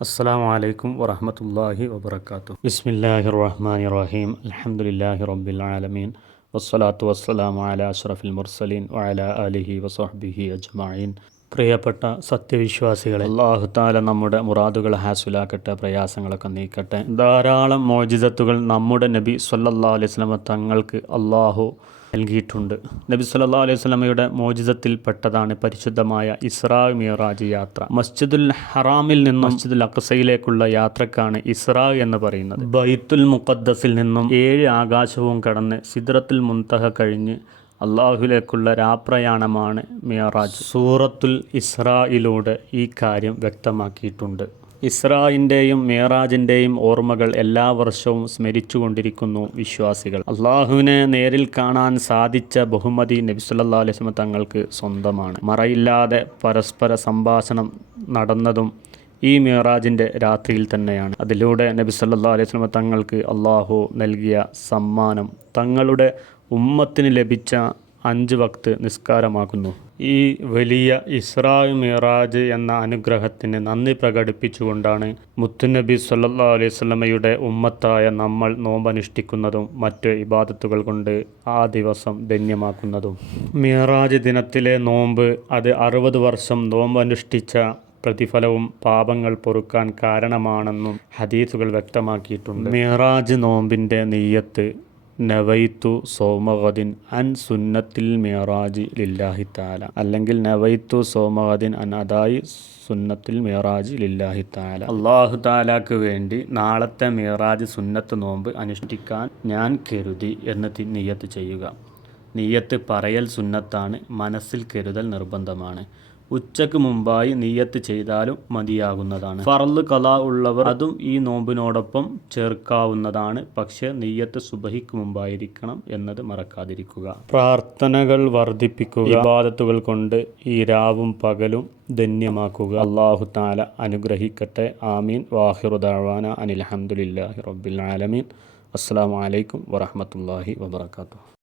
അസ്സാം വലൈക്കും വറഹമത്തല്ലാഹി വബർക്കാത്തു ബിസ്മില്ലാഹി റഹ്മാൻ റഹീം അലഹമുല്ലാഹി റബ്ബിൽ ആലമീൻ. വസ്സലാത്തു വസ്സലാം അല അഷ്റഫിൽ മുർസലീൻ വഅല അലിഹി വസ്ഹബിഹി അജ്മഈൻ. പ്രിയപ്പെട്ട സത്യവിശ്വാസികളെ അള്ളാഹു താല നമ്മുടെ മുറാദുകൾ ഹാസുലാക്കട്ടെ പ്രയാസങ്ങളൊക്കെ നീക്കട്ടെ. ധാരാളം മോചിതത്തുകൾ നമ്മുടെ നബി സല്ലല്ലാഹു അലൈഹി വസല്ലമ തങ്ങൾക്ക് അള്ളാഹു നൽകിയിട്ടുണ്ട്. നബി സല്ലാ അലൈഹി സ്വലമയുടെ മോചിതത്തിൽപ്പെട്ടതാണ് പരിശുദ്ധമായ ഇസ്രാ മിയറാജ് യാത്ര. മസ്ജിദുൽ ഹറാമിൽ നിന്നും മസ്ജിദുൽ അക്സയിലേക്കുള്ള യാത്രക്കാണ് ഇസ്രാ എന്ന് പറയുന്നത്. ബൈത്തുൽ മുഖദ്ദസിൽ നിന്നും ഏഴ് ആകാശവും കടന്ന് സിദ്രത്തുൽ മുന്തഹ കഴിഞ്ഞ് അള്ളാഹുലേക്കുള്ള രാപ്രയാണമാണ് മിയറാജ് സൂറത്തുൽ ഇസ്രായിലൂടെ ഈ കാര്യം വ്യക്തമാക്കിയിട്ടുണ്ട്. ഇസ്രായിന്റെയും മേറാജിന്റെയും ഓർമ്മകൾ എല്ലാ വർഷവും സ്മരിച്ചുകൊണ്ടിരിക്കുന്നു വിശ്വാസികൾ. അള്ളാഹുവിനെ നേരിൽ കാണാൻ സാധിച്ച ബഹുമതി നബിസുല്ലാ അലൈസ്മ തങ്ങൾക്ക് സ്വന്തമാണ്. മറയില്ലാതെ പരസ്പര സംഭാഷണം നടന്നതും ഈ മേറാജിന്റെ രാത്രിയിൽ തന്നെയാണ്. അതിലൂടെ നബി സല്ലാ അലൈഹി തങ്ങൾക്ക് അള്ളാഹു നൽകിയ സമ്മാനം തങ്ങളുടെ ഉമ്മത്തിന് ലഭിച്ച അഞ്ച് വക്ത് നിസ്കാരമാക്കുന്നു. ഈ വലിയ ഇസ്രാ മിറാജ് എന്ന അനുഗ്രഹത്തിന് നന്ദി പ്രകടിപ്പിച്ചുകൊണ്ടാണ് മുത്തുനബി സല്ലാ അലൈഹി സ്വലമയുടെ ഉമ്മത്തായ നമ്മൾ നോമ്പനുഷ്ഠിക്കുന്നതും മറ്റ് ഇബാദത്തുകൾ കൊണ്ട് ആ ദിവസം ധന്യമാക്കുന്നതും. മിറാജ് ദിനത്തിലെ നോമ്പ് അത് അറുപത് വർഷം നോമ്പനുഷ്ഠിച്ച പ്രതിഫലവും പാപങ്ങൾ പൊറുക്കാൻ കാരണമാണെന്നും ഹദീസുകൾ വ്യക്തമാക്കിയിട്ടുണ്ട്. മിറാജ് നോമ്പിന്റെ നെയ്യത്ത് നവൈത്തു സോമഗദിൻ അൻ സുന്നത്തിൽ മിറാജി ലില്ലാഹി താല അല്ലെങ്കിൽ നവൈത്തു സോമഗദിൻ അൻ അതായി സുന്നത്തിൽ മിറാജ് ലില്ലാഹി താല അള്ളാഹു താലാക്ക് വേണ്ടി നാളത്തെ മിറാജ് സുന്നത്ത് നോമ്പ് അനുഷ്ഠിക്കാൻ ഞാൻ കരുതി എന്ന് നീയത്ത് ചെയ്യുക. നീയത്ത് പറയൽ സുന്നത്താണ് മനസ്സിൽ കരുതൽ നിർബന്ധമാണ്. ഉച്ചയ്ക്ക് മുമ്പായി നീയത്ത് ചെയ്താലും മതിയാകുന്നതാണ്. ഫറൽ കല ഉള്ളവർ അതും ഈ നോമ്പിനോടൊപ്പം ചേർക്കാവുന്നതാണ്. പക്ഷേ നീയത്ത് സുബഹിക്ക് മുമ്പായിരിക്കണം എന്നത് മറക്കാതിരിക്കുക. പ്രാർത്ഥനകൾ വർദ്ധിപ്പിക്കുക. ഇബാദത്തുകൾ കൊണ്ട് ഈ രാവും പകലും ധന്യമാക്കുക. അള്ളാഹു താല അനുഗ്രഹിക്കട്ടെ. ആമീൻ. വാഹിറുദാവാന അനിൽഹമുല്ലാഹി റബ്ബിൽ ആലമീൻ. അസ്സാം വലൈക്കും വറഹമത്തല്ലാഹി വബർക്കാത്തു